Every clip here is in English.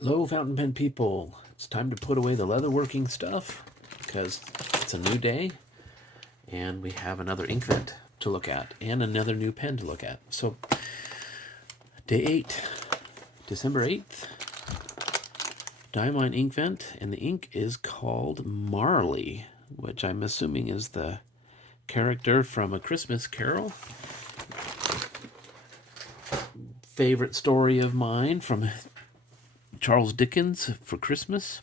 Hello, fountain pen people. It's time to put away the leatherworking stuff because it's a new day and we have another Inkvent to look at and another new pen to look at. So, day 8, December 8th, Diamine Inkvent, and the ink is called Marley, which I'm assuming is the character from A Christmas Carol. Favorite story of mine from Charles Dickens for Christmas.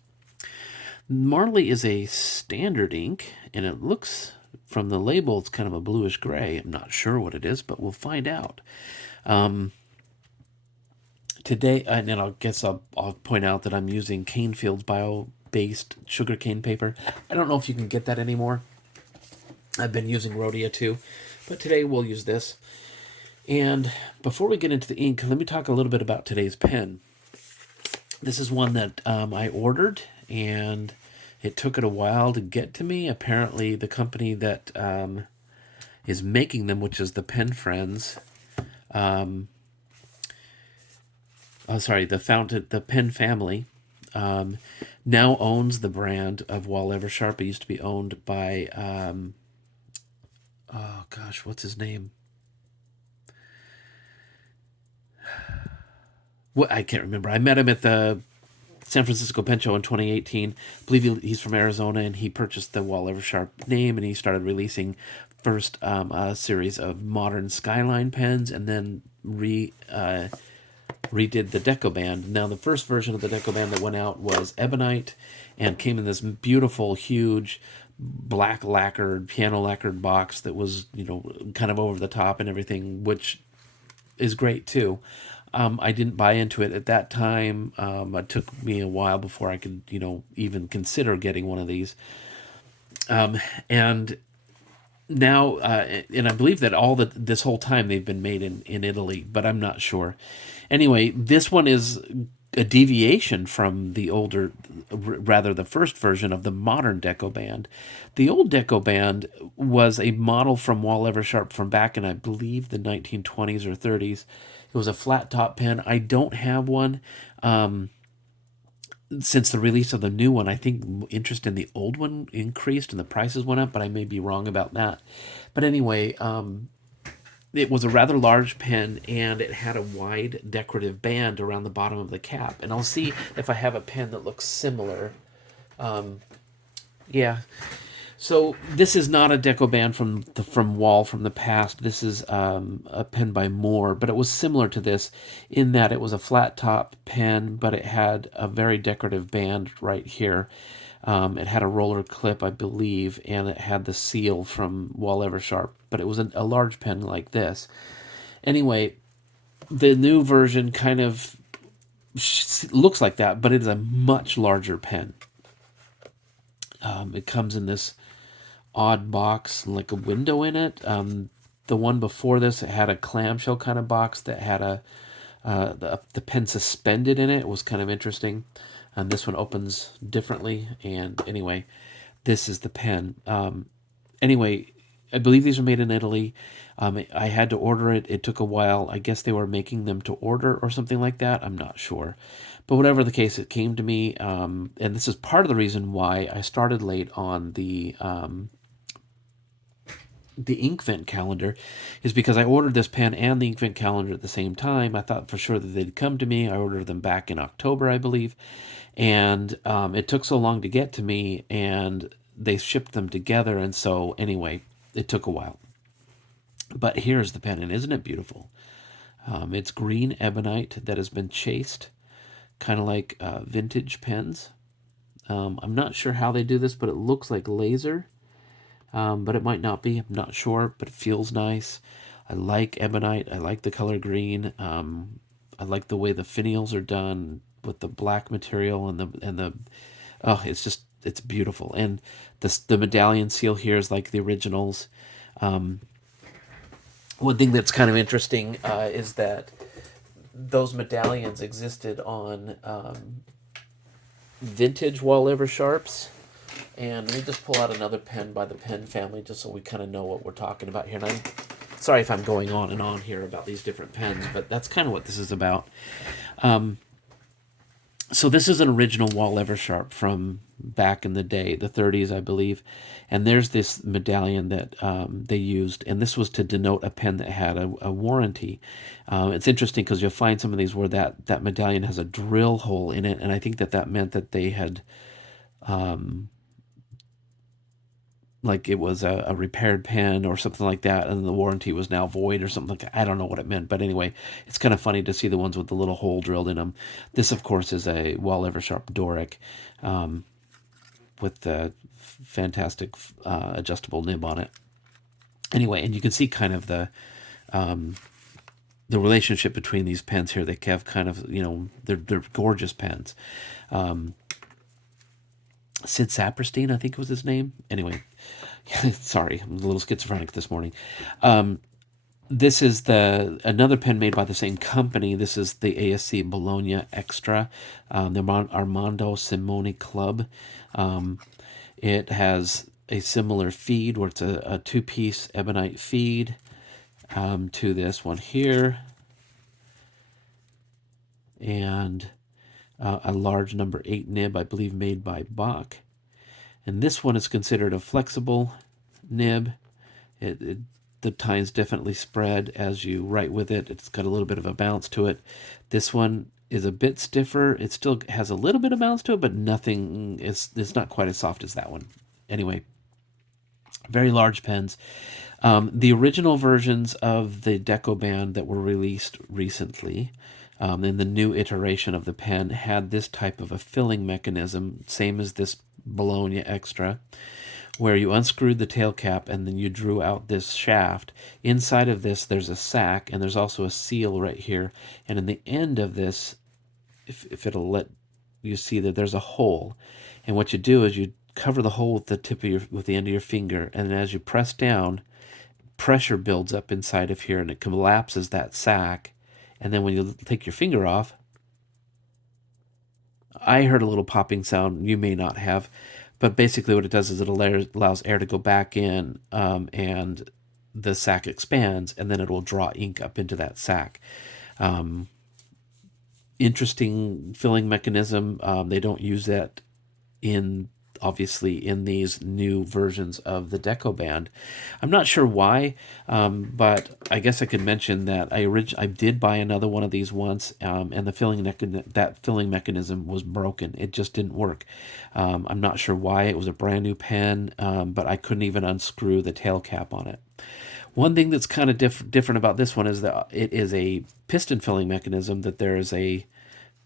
Marley is a standard ink, and it looks from the label, it's kind of a bluish gray. I'm not sure what it is, but we'll find out. Today, and then I'll point out that I'm using Canefield's bio-based sugarcane paper. I don't know if you can get that anymore. I've been using Rhodia too, but today we'll use this. And before we get into the ink, let me talk a little bit about today's pen. This is one that I ordered, and it took it a while to get to me. Apparently, the company that is making them, which is the Pen Friends, the Pen family, now owns the brand of Wahl-Eversharp. It used to be owned by, what's his name? Well, I can't remember. I met him at the San Francisco Pen Show in 2018. I believe he's from Arizona, and he purchased the Wahl-Eversharp name, and he started releasing first a series of modern Skyline pens, and then redid the Decoband. Now, the first version of the Decoband that went out was Ebonite, and came in this beautiful, huge, black lacquered, piano lacquered box that was, kind of over the top and everything, which is great too. I didn't buy into it at that time. It took me a while before I could, even consider getting one of these. And now, and I believe that this whole time they've been made in Italy, but I'm not sure. Anyway, this one is a deviation from the first version of the modern Decoband. The old Decoband was a model from Wahl-Eversharp from back in, I believe, the 1920s or 30s. It was a flat top pen. I don't have one. Since the release of the new one, I think interest in the old one increased and the prices went up, but I may be wrong about that. But anyway, it was a rather large pen, and it had a wide decorative band around the bottom of the cap. And I'll see if I have a pen that looks similar. Yeah. So this is not a Decoband from Wall from the past. This is a pen by Moore, but it was similar to this in that it was a flat top pen, but it had a very decorative band right here. It had a roller clip, I believe, and it had the seal from Wahl-Eversharp, but it was a large pen like this. Anyway, the new version kind of looks like that, but it is a much larger pen. It comes in this odd box, like a window in it. The one before this, it had a clamshell kind of box that had the pen suspended in it. It was kind of interesting. And this one opens differently. And anyway, this is the pen. Anyway, I believe these are made in Italy. I had to order it. It took a while. I guess they were making them to order or something like that. I'm not sure. But whatever the case, it came to me. And this is part of the reason why I started late on the Inkvent calendar, is because I ordered this pen and the Inkvent calendar at the same time. I thought for sure that they'd come to me. I ordered them back in October, I believe. And it took so long to get to me, and they shipped them together. And so anyway, it took a while. But here's the pen, and isn't it beautiful? It's green ebonite that has been chased, kind of like vintage pens. I'm not sure how they do this, but it looks like laser. But it might not be. I'm not sure, but it feels nice. I like ebonite. I like the color green. I like the way the finials are done with the black material and the oh, it's beautiful. And the medallion seal here is like the originals. One thing that's kind of interesting is that those medallions existed on vintage Wahl-Eversharps. And let me just pull out another pen by the pen family just so we kind of know what we're talking about here. And I'm sorry if I'm going on and on here about these different pens, but that's kind of what this is about. So this is an original Wahl-Eversharp from back in the day, the 30s, I believe. And there's this medallion that they used, and this was to denote a pen that had a warranty. It's interesting because you'll find some of these where that medallion has a drill hole in it, and I think that meant that they had, like it was a repaired pen or something like that, and the warranty was now void or something like that. I don't know what it meant, but anyway, it's kind of funny to see the ones with the little hole drilled in them. This, of course, is a Wahl-Eversharp Doric with the fantastic adjustable nib on it. Anyway, and you can see kind of the relationship between these pens here. They have kind of, they're gorgeous pens. Sid Saperstein, I think was his name. Anyway, sorry, I'm a little schizophrenic this morning. This is another pen made by the same company. This is the ASC Bologna Extra, the Armando Simone Club. It has a similar feed where it's a two-piece ebonite feed to this one here, and a large number 8 nib, I believe, made by Bach. And this one is considered a flexible nib. The tines definitely spread as you write with it. It's got a little bit of a bounce to it. This one is a bit stiffer. It still has a little bit of bounce to it, but nothing it's not quite as soft as that one. Anyway, very large pens. The original versions of the Decoband that were released recently, in the new iteration of the pen, had this type of a filling mechanism, same as this Bologna Extra, where you unscrewed the tail cap and then you drew out this shaft. Inside of this, there's a sack, and there's also a seal right here. And in the end of this, if it'll let you see that there's a hole. And what you do is you cover the hole with the end of your finger, and as you press down, pressure builds up inside of here, and it collapses that sack. And then when you take your finger off, I heard a little popping sound. You may not have, but basically what it does is it allows air to go back in, and the sack expands, and then it will draw ink up into that sack. Interesting filling mechanism. They don't use that obviously in these new versions of the Decoband. I'm not sure why, but I guess I could mention that I did buy another one of these once, and the filling mechanism was broken. It just didn't work. I'm not sure why. It was a brand new pen, but I couldn't even unscrew the tail cap on it. One thing that's kind of different about this one is that it is a piston filling mechanism, that there is a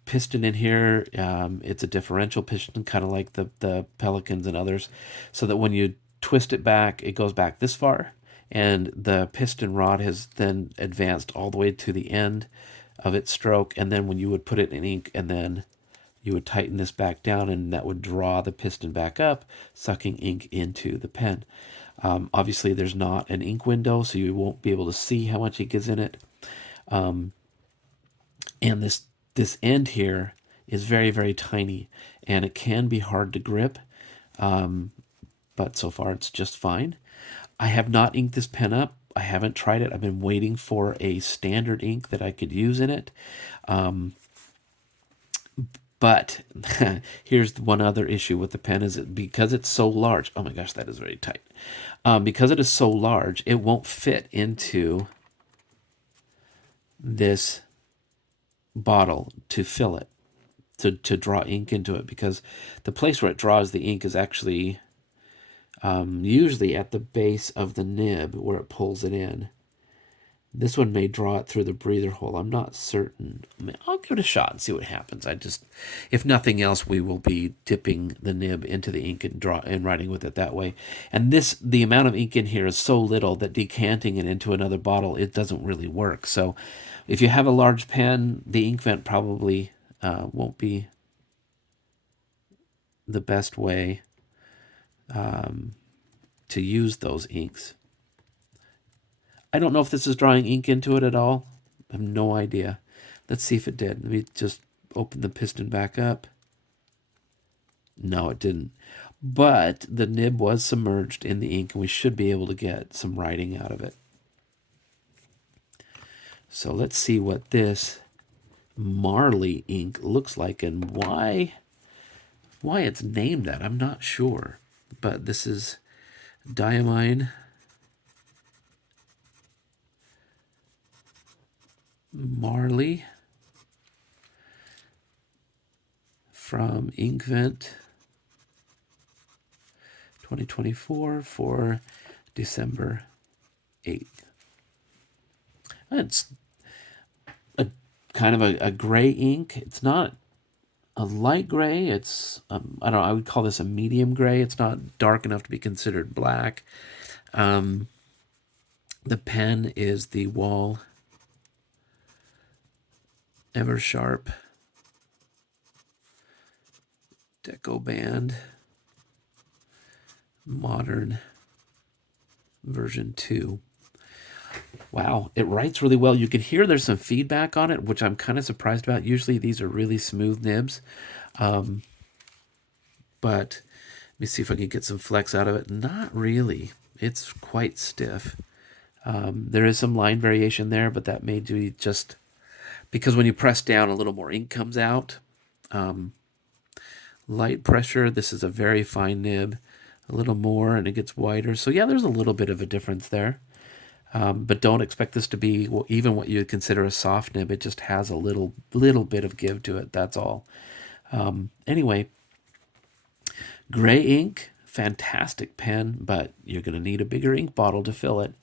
piston in here. It's a differential piston, kind of like the Pelicans and others, so that when you twist it back, it goes back this far, and the piston rod has then advanced all the way to the end of its stroke, and then when you would put it in ink, and then you would tighten this back down, and that would draw the piston back up, sucking ink into the pen. Obviously, there's not an ink window, so you won't be able to see how much ink is in it. And this end here is very, very tiny, and it can be hard to grip, but so far it's just fine. I have not inked this pen up. I haven't tried it. I've been waiting for a standard ink that I could use in it. But here's one other issue with the pen, is it because it's so large. Oh my gosh, that is very tight. Because it is so large, it won't fit into this bottle to fill it, to draw ink into it, because the place where it draws the ink is actually usually at the base of the nib where it pulls it in. This one may draw it through the breather hole. I'm not certain. I'll give it a shot and see what happens. If nothing else, we will be dipping the nib into the ink and writing with it that way. And the amount of ink in here is so little that decanting it into another bottle, it doesn't really work. So if you have a large pen, the Inkvent probably won't be the best way to use those inks. I don't know if this is drawing ink into it at all. I have no idea. Let's see if it did. Let me just open the piston back up. No, it didn't. But the nib was submerged in the ink, and we should be able to get some writing out of it. So let's see what this Marley ink looks like, and why it's named that, I'm not sure. But this is Diamine Marley from Inkvent 2024 for December 8th. It's a kind of a gray ink. It's not a light gray. It's, I don't know, I would call this a medium gray. It's not dark enough to be considered black. The pen is the Wahl-Eversharp Decoband Modern version 2. Wow, it writes really well. You can hear there's some feedback on it, which I'm kind of surprised about. Usually these are really smooth nibs. But let me see if I can get some flex out of it. Not really. It's quite stiff. There is some line variation there, but that may be just because when you press down, a little more ink comes out. Light pressure, this is a very fine nib. A little more, and it gets wider. So yeah, there's a little bit of a difference there. But don't expect this to be even what you would consider a soft nib. It just has a little bit of give to it. That's all. Anyway, gray ink, fantastic pen, but you're going to need a bigger ink bottle to fill it.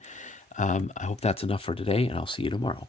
I hope that's enough for today, and I'll see you tomorrow.